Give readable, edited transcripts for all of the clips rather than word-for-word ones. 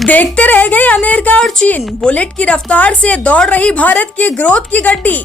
देखते रह गए अमेरिका और चीन। बुलेट की रफ्तार से दौड़ रही भारत की ग्रोथ की गड्डी,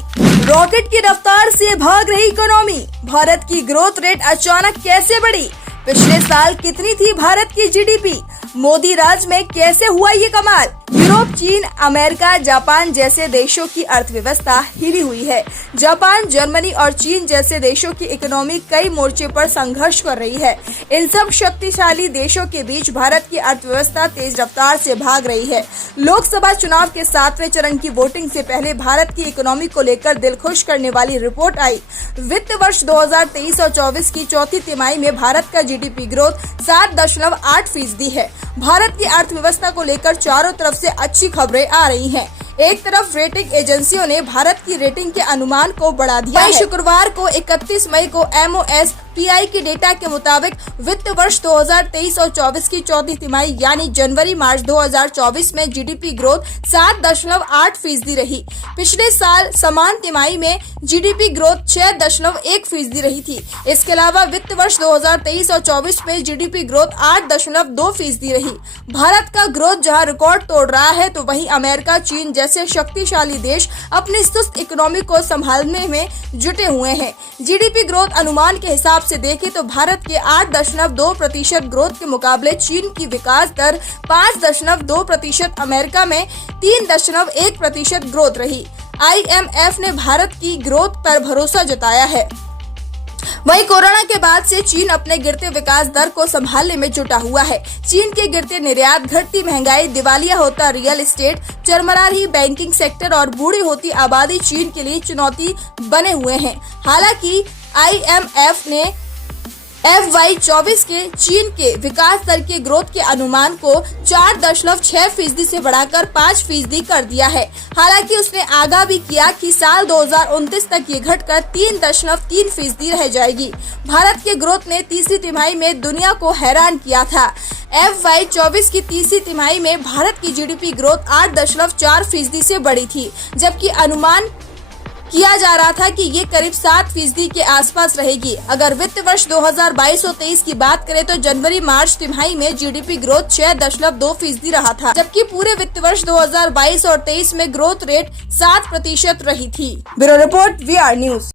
रॉकेट की रफ्तार से भाग रही इकोनॉमी। भारत की ग्रोथ रेट अचानक कैसे बढ़ी? पिछले साल कितनी थी भारत की जीडीपी? मोदी राज में कैसे हुआ ये कमाल? यूरोप, चीन, अमेरिका, जापान जैसे देशों की अर्थव्यवस्था हिली हुई है। जापान, जर्मनी और चीन जैसे देशों की इकोनॉमी कई मोर्चे पर संघर्ष कर रही है। इन सब शक्तिशाली देशों के बीच भारत की अर्थव्यवस्था तेज रफ्तार से भाग रही है। लोकसभा चुनाव के 7वें चरण की वोटिंग से पहले भारत की इकोनॉमी को लेकर दिल खुश करने वाली रिपोर्ट आई। वित्त वर्ष 2023 और 24 की चौथी तिमाही में भारत का जीडीपी ग्रोथ 7.8% है। भारत की अर्थव्यवस्था को लेकर चारों तरफ से अच्छी खबरें आ रही हैं। एक तरफ रेटिंग एजेंसियों ने भारत की रेटिंग के अनुमान को बढ़ा दिया है। शुक्रवार को 31 मई को MOSPI के डेटा के मुताबिक वित्त वर्ष 2023 और 24 की चौथी तिमाही यानी जनवरी-मार्च 2024 में जीडीपी ग्रोथ 7.8% रही। पिछले साल समान तिमाही में जीडीपी ग्रोथ 6.1% रही थी। इसके अलावा वित्त वर्ष 2023 और 24 में जीडीपी ग्रोथ 8.2% रही। भारत का ग्रोथ जहां रिकॉर्ड तोड़ रहा है, तो वहीं अमेरिका, चीन जैसे शक्तिशाली देश अपनी सुस्त इकोनॉमी को संभालने में जुटे हुए हैं। जीडीपी ग्रोथ अनुमान के हिसाब से देखें तो भारत के 8.2% ग्रोथ के मुकाबले चीन की विकास दर 5.2%, अमेरिका में 3.1% ग्रोथ रही। IMF ने भारत की ग्रोथ पर भरोसा जताया है। वहीं कोरोना के बाद से चीन अपने गिरते विकास दर को संभालने में जुटा हुआ है। चीन के गिरते निर्यात, घटती महंगाई, दिवालिया होता रियल एस्टेट, चरमरा रही बैंकिंग सेक्टर और बूढ़ी होती आबादी चीन के लिए चुनौती बने हुए हैं। हालांकि IMF ने FY24 के चीन के विकास दर के ग्रोथ के अनुमान को 4.6% से बढ़ाकर 5% कर दिया है। हालांकि उसने आगाह भी किया कि साल 2029 तक ये घटकर 3.3% रह जाएगी। भारत के ग्रोथ ने तीसरी तिमाही में दुनिया को हैरान किया था। FY24 की तीसरी तिमाही में भारत की जीडीपी ग्रोथ 8.4% से बढ़ी थी, जबकि अनुमान किया जा रहा था कि ये करीब 7% के आसपास रहेगी। अगर वित्त वर्ष 2022 और 23 की बात करें तो जनवरी-मार्च तिमाही में जीडीपी ग्रोथ 6.2% रहा था, जबकि पूरे वित्त वर्ष 2022 और 23 में ग्रोथ रेट 7% रही थी। Bureau report, VR news.